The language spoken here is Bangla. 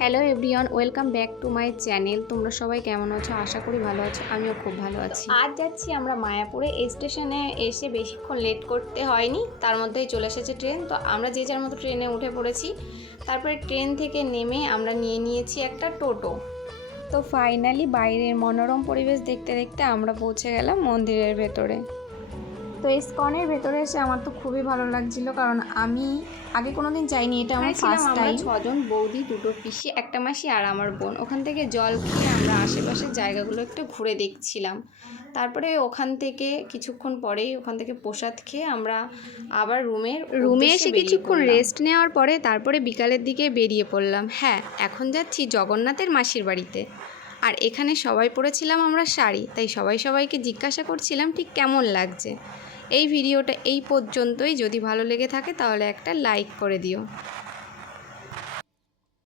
Hello everyone welcome back to my channel. তোমরা সবাই কেমন আছো? আশা করি ভালো আছো। আমিও খুব ভালো আছি। আজ যাচ্ছি আমরা মায়াপুরে। এই স্টেশনে এসে বেশিক্ষণ লেট করতে হয়নি। তার মধ্যেই চলে এসেছে ট্রেন। তো আমরা যে যার মতো ট্রেনে উঠে পড়েছি। তারপরে ট্রেন থেকে নেমে আমরা নিয়ে নিয়েছি একটা টোটো। তো ফাইনালি বাইরের মনোরম পরিবেশ দেখতে দেখতে আমরা পৌঁছে গেলাম মন্দিরের ভেতরে। তো ইসকনের ভেতরে এসে আমার তো খুবই ভালো লাগছিল কারণ আমি আগে কোনো দিন যাইনি এটা আমার ফার্স্ট টাইম ছজন বৌদি দুটো পিসি একটা মাসি আর আমার বোন। ওখান থেকে জল খেয়ে আমরা আশেপাশের জায়গাগুলো একটু ঘুরে দেখছিলাম। তারপরে ওখান থেকে কিছুক্ষণ পরেই ওখান থেকে প্রসাদ খেয়ে আমরা আবার রুমের রুমে এসে কিছুক্ষণ রেস্ট নেওয়ার পরে তারপরে বিকালের দিকে বেরিয়ে পড়লাম। হ্যাঁ এখন যাচ্ছি জগন্নাথের মাসির বাড়িতে। আর এখানে সবাই পরেছিলাম আমরা শাড়ি তাই সবাই সবাইকে জিজ্ঞাসা করছিলাম ঠিক কেমন লাগছে? এই ভিডিওটা এই পর্যন্তই। যদি ভালো লেগে থাকে তাহলে একটা লাইক করে দিও।